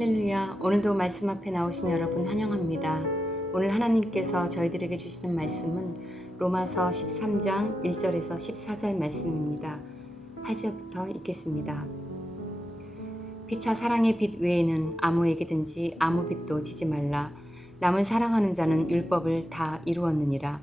할렐루야. 오늘도 말씀 앞에 나오신 여러분 환영합니다. 오늘 하나님께서 저희들에게 주시는 말씀은 로마서 13장 1절에서 14절 말씀입니다. 8절부터 읽겠습니다. 피차 사랑의 빛 외에는 아무에게든지 아무 빛도 지지 말라. 남을 사랑하는 자는 율법을 다 이루었느니라.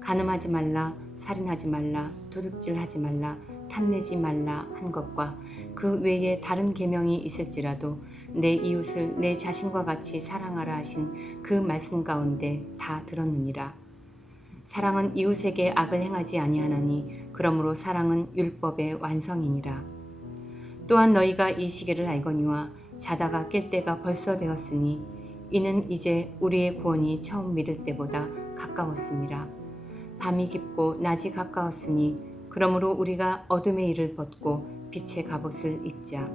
간음하지 말라, 살인하지 말라, 도둑질하지 말라, 탐내지 말라 한 것과 그 외에 다른 계명이 있을지라도 내 이웃을 내 자신과 같이 사랑하라 하신 그 말씀 가운데 다 들었느니라. 사랑은 이웃에게 악을 행하지 아니하나니 그러므로 사랑은 율법의 완성이니라. 또한 너희가 이 시기를 알거니와 자다가 깰 때가 벌써 되었으니 이는 이제 우리의 구원이 처음 믿을 때보다 가까웠음이라. 밤이 깊고 낮이 가까웠으니 그러므로 우리가 어둠의 일을 벗고 빛의 갑옷을 입자.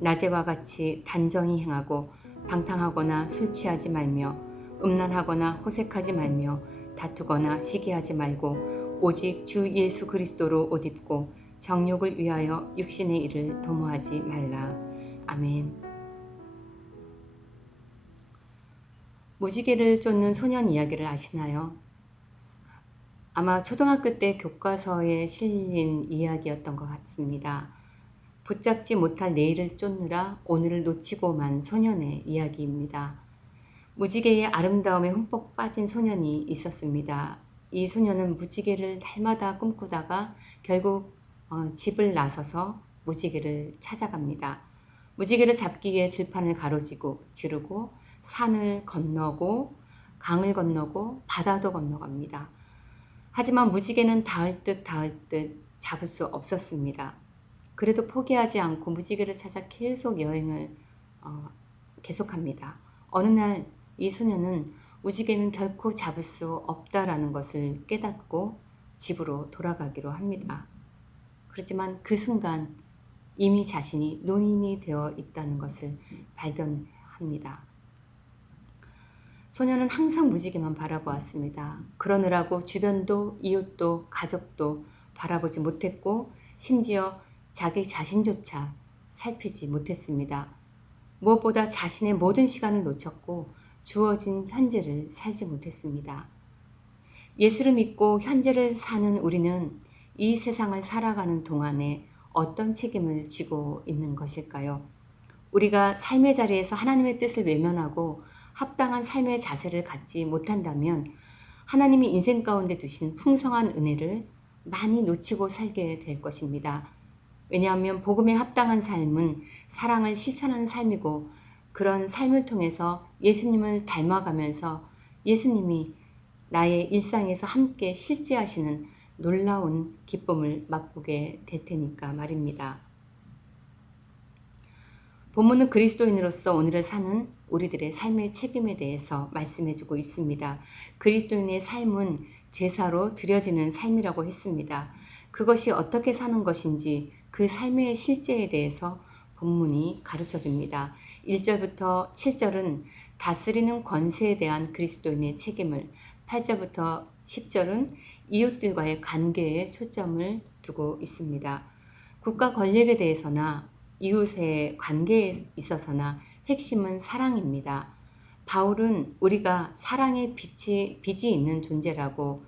낮에와 같이 단정히 행하고 방탕하거나 술 취하지 말며 음란하거나 호색하지 말며 다투거나 시기하지 말고 오직 주 예수 그리스도로 옷 입고 정욕을 위하여 육신의 일을 도모하지 말라. 아멘. 무지개를 쫓는 소년 이야기를 아시나요? 아마 초등학교 때 교과서에 실린 이야기였던 것 같습니다. 붙잡지 못할 내일을 쫓느라 오늘을 놓치고 만 소년의 이야기입니다. 무지개의 아름다움에 흠뻑 빠진 소년이 있었습니다. 이 소년은 무지개를 날마다 꿈꾸다가 결국 집을 나서서 무지개를 찾아갑니다. 무지개를 잡기 위해 들판을 가로지고 지르고 산을 건너고 강을 건너고 바다도 건너갑니다. 하지만 무지개는 닿을 듯 잡을 수 없었습니다. 그래도 포기하지 않고 무지개를 찾아 계속 여행을 계속합니다. 어느 날 이 소년은 무지개는 결코 잡을 수 없다라는 것을 깨닫고 집으로 돌아가기로 합니다. 그렇지만 그 순간 이미 자신이 노인이 되어 있다는 것을 발견합니다. 소년은 항상 무지개만 바라보았습니다. 그러느라고 주변도 이웃도 가족도 바라보지 못했고 심지어 자기 자신조차 살피지 못했습니다. 무엇보다 자신의 모든 시간을 놓쳤고 주어진 현재를 살지 못했습니다. 예수를 믿고 현재를 사는 우리는 이 세상을 살아가는 동안에 어떤 책임을 지고 있는 것일까요? 우리가 삶의 자리에서 하나님의 뜻을 외면하고 합당한 삶의 자세를 갖지 못한다면 하나님이 인생 가운데 두신 풍성한 은혜를 많이 놓치고 살게 될 것입니다. 왜냐하면 복음에 합당한 삶은 사랑을 실천하는 삶이고 그런 삶을 통해서 예수님을 닮아가면서 예수님이 나의 일상에서 함께 실제하시는 놀라운 기쁨을 맛보게 될 테니까 말입니다. 본문은 그리스도인으로서 오늘을 사는 우리들의 삶의 책임에 대해서 말씀해주고 있습니다. 그리스도인의 삶은 제사로 드려지는 삶이라고 했습니다. 그것이 어떻게 사는 것인지 그 삶의 실제에 대해서 본문이 가르쳐줍니다. 1절부터 7절은 다스리는 권세에 대한 그리스도인의 책임을, 8절부터 10절은 이웃들과의 관계에 초점을 두고 있습니다. 국가 권력에 대해서나 이웃의 관계에 있어서나 핵심은 사랑입니다. 바울은 우리가 사랑의 빚이 있는 존재라고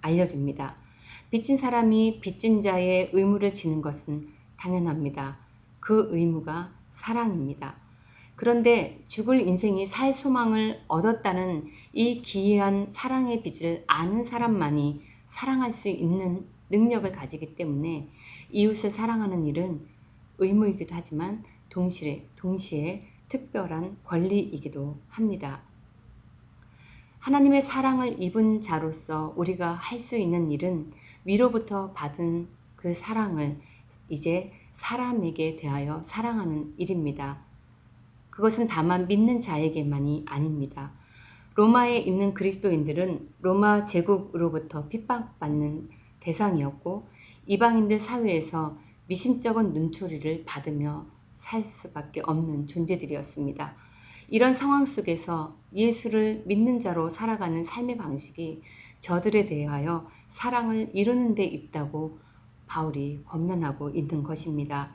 알려줍니다. 빚진 사람이 빚진 자의 의무를 지는 것은 당연합니다. 그 의무가 사랑입니다. 그런데 죽을 인생이 살 소망을 얻었다는 이 기이한 사랑의 빚을 아는 사람만이 사랑할 수 있는 능력을 가지기 때문에 이웃을 사랑하는 일은 의무이기도 하지만 동시에 특별한 권리이기도 합니다. 하나님의 사랑을 입은 자로서 우리가 할 수 있는 일은 위로부터 받은 그 사랑을 이제 사람에게 대하여 사랑하는 일입니다. 그것은 다만 믿는 자에게만이 아닙니다. 로마에 있는 그리스도인들은 로마 제국으로부터 핍박받는 대상이었고 이방인들 사회에서 미심쩍은 눈초리를 받으며 살 수밖에 없는 존재들이었습니다. 이런 상황 속에서 예수를 믿는 자로 살아가는 삶의 방식이 저들에 대하여 사랑을 이루는 데 있다고 바울이 권면하고 있는 것입니다.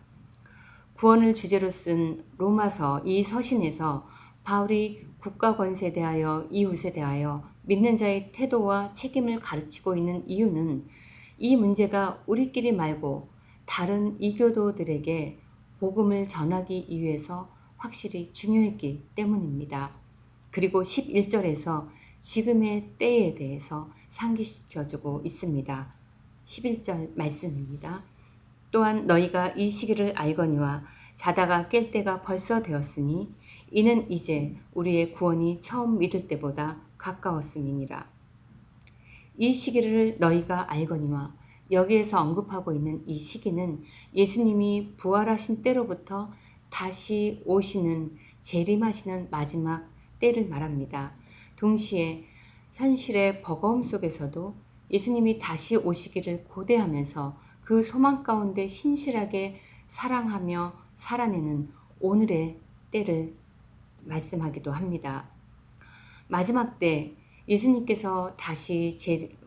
구원을 주제로 쓴 로마서 이 서신에서 바울이 국가 권세에 대하여 이웃에 대하여 믿는 자의 태도와 책임을 가르치고 있는 이유는 이 문제가 우리끼리 말고 다른 이교도들에게 복음을 전하기 위해서 확실히 중요했기 때문입니다. 그리고 11절에서 지금의 때에 대해서 상기시켜주고 있습니다. 11절 말씀입니다. 또한 너희가 이 시기를 알거니와 자다가 깰 때가 벌써 되었으니 이는 이제 우리의 구원이 처음 믿을 때보다 가까웠음이니라. 이 시기를 너희가 알거니와 여기에서 언급하고 있는 이 시기는 예수님이 부활하신 때로부터 다시 오시는 재림하시는 마지막 때를 말합니다. 동시에 현실의 버거움 속에서도 예수님이 다시 오시기를 고대하면서 그 소망 가운데 신실하게 사랑하며 살아내는 오늘의 때를 말씀하기도 합니다. 마지막 때 예수님께서 다시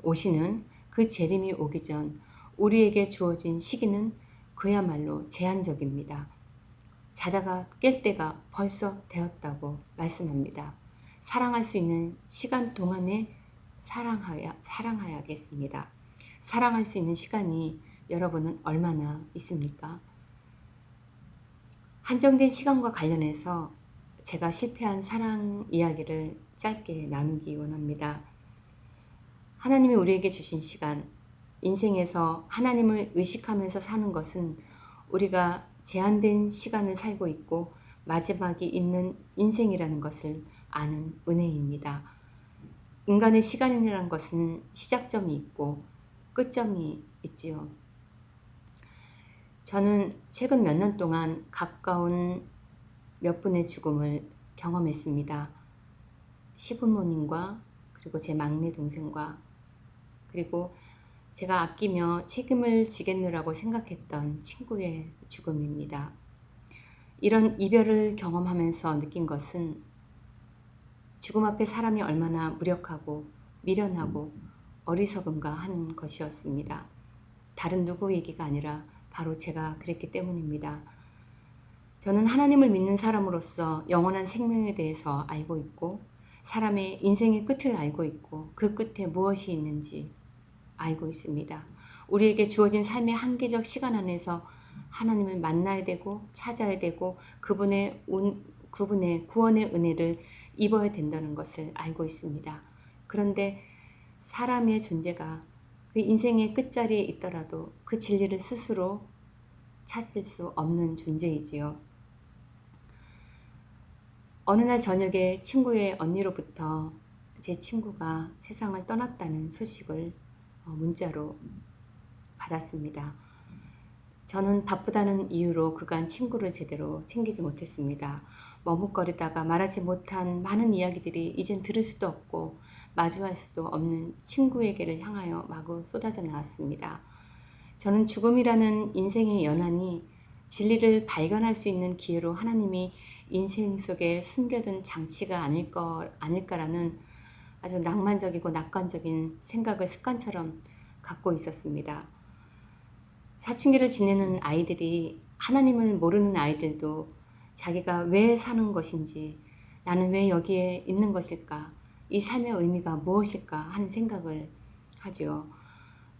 오시는 그 재림이 오기 전 우리에게 주어진 시기는 그야말로 제한적입니다. 자다가 깰 때가 벌써 되었다고 말씀합니다. 사랑할 수 있는 시간 동안에 사랑하야겠습니다. 사랑할 수 있는 시간이 여러분은 얼마나 있습니까? 한정된 시간과 관련해서 제가 실패한 사랑 이야기를 짧게 나누기 원합니다. 하나님이 우리에게 주신 시간, 인생에서 하나님을 의식하면서 사는 것은 우리가 제한된 시간을 살고 있고 마지막이 있는 인생이라는 것을 아는 은혜입니다. 인간의 시간이라는 것은 시작점이 있고 끝점이 있지요. 저는 최근 몇 년 동안 가까운 몇 분의 죽음을 경험했습니다. 시부모님과 그리고 제 막내 동생과 그리고 제가 아끼며 책임을 지겠노라고 생각했던 친구의 죽음입니다. 이런 이별을 경험하면서 느낀 것은 죽음 앞에 사람이 얼마나 무력하고 미련하고 어리석은가 하는 것이었습니다. 다른 누구 얘기가 아니라 바로 제가 그랬기 때문입니다. 저는 하나님을 믿는 사람으로서 영원한 생명에 대해서 알고 있고 사람의 인생의 끝을 알고 있고 그 끝에 무엇이 있는지 알고 있습니다. 우리에게 주어진 삶의 한계적 시간 안에서 하나님을 만나야 되고 찾아야 되고 그분의 구원의 은혜를 입어야 된다는 것을 알고 있습니다. 그런데 사람의 존재가 그 인생의 끝자리에 있더라도 그 진리를 스스로 찾을 수 없는 존재이지요. 어느 날 저녁에 친구의 언니로부터 제 친구가 세상을 떠났다는 소식을 문자로 받았습니다. 저는 바쁘다는 이유로 그간 친구를 제대로 챙기지 못했습니다. 머뭇거리다가 말하지 못한 많은 이야기들이 이젠 들을 수도 없고 마주할 수도 없는 친구에게를 향하여 마구 쏟아져 나왔습니다. 저는 죽음이라는 인생의 연한이 진리를 발견할 수 있는 기회로 하나님이 인생 속에 숨겨둔 장치가 아닐까라는 아주 낭만적이고 낙관적인 생각을 습관처럼 갖고 있었습니다. 사춘기를 지내는 아이들이 하나님을 모르는 아이들도 자기가 왜 사는 것인지 나는 왜 여기에 있는 것일까 이 삶의 의미가 무엇일까 하는 생각을 하죠.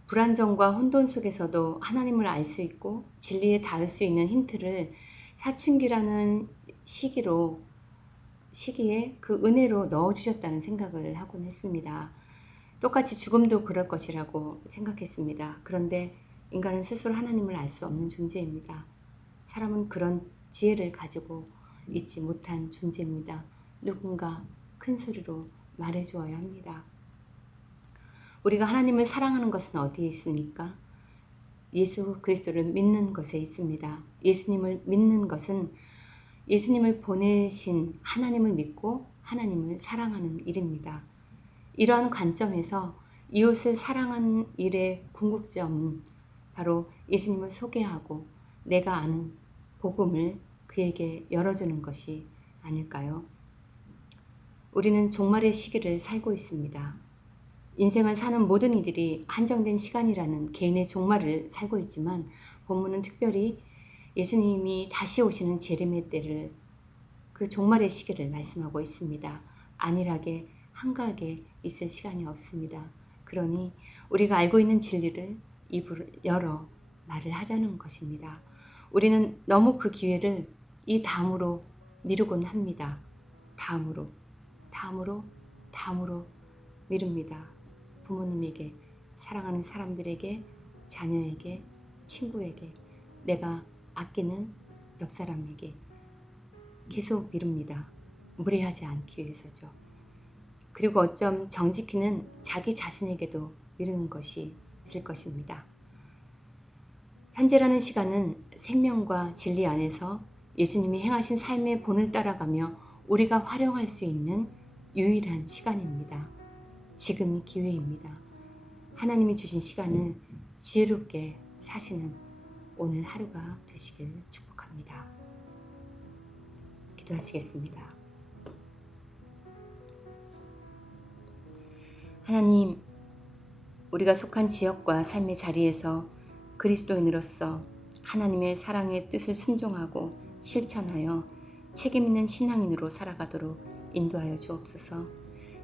불안정과 혼돈 속에서도 하나님을 알 수 있고 진리에 닿을 수 있는 힌트를 사춘기라는 시기에 그 은혜로 넣어주셨다는 생각을 하곤 했습니다. 똑같이 죽음도 그럴 것이라고 생각했습니다. 그런데 인간은 스스로 하나님을 알 수 없는 존재입니다. 사람은 그런 지혜를 가지고 있지 못한 존재입니다. 누군가 큰 소리로 말해주어야 합니다. 우리가 하나님을 사랑하는 것은 어디에 있습니까? 예수 그리스도를 믿는 것에 있습니다. 예수님을 믿는 것은 예수님을 보내신 하나님을 믿고 하나님을 사랑하는 일입니다. 이러한 관점에서 이웃을 사랑하는 일의 궁극점은 바로 예수님을 소개하고 내가 아는 복음을 그에게 열어주는 것이 아닐까요? 우리는 종말의 시기를 살고 있습니다. 인생을 사는 모든 이들이 한정된 시간이라는 개인의 종말을 살고 있지만 본문은 특별히 예수님이 다시 오시는 재림의 때를, 그 종말의 시기를 말씀하고 있습니다. 안일하게 한가하게 있을 시간이 없습니다. 그러니 우리가 알고 있는 진리를 입을 열어 말을 하자는 것입니다. 우리는 너무 그 기회를 이 다음으로 미루곤 합니다. 다음으로 미룹니다. 부모님에게, 사랑하는 사람들에게, 자녀에게, 친구에게, 내가 아끼는 옆 사람에게 계속 미룹니다. 무례하지 않기 위해서죠. 그리고 어쩜 정직히는 자기 자신에게도 미루는 것이 있을 것입니다. 현재라는 시간은 생명과 진리 안에서 예수님이 행하신 삶의 본을 따라가며 우리가 활용할 수 있는 유일한 시간입니다. 지금이 기회입니다. 하나님이 주신 시간을 지혜롭게 사시는 오늘 하루가 되시길 축복합니다. 기도하시겠습니다. 하나님, 우리가 속한 지역과 삶의 자리에서 그리스도인으로서 하나님의 사랑의 뜻을 순종하고 실천하여 책임 있는 신앙인으로 살아가도록 인도하여 주옵소서.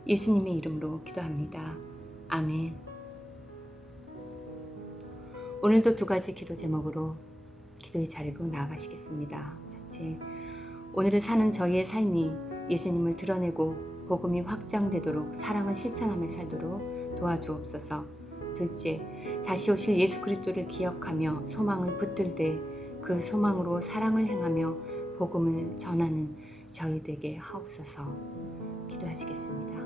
예수님의 이름으로 기도합니다. 아멘. 오늘도 두 가지 기도 제목으로 기도의 자리로 나아가시겠습니다. 첫째, 오늘을 사는 저희의 삶이 예수님을 드러내고 복음이 확장되도록 사랑을 실천하며 살도록 도와주옵소서. 둘째, 다시 오실 예수 그리스도를 기억하며 소망을 붙들되 그 소망으로 사랑을 행하며 복음을 전하는 저희 되게 하옵소서. 기도하시겠습니다.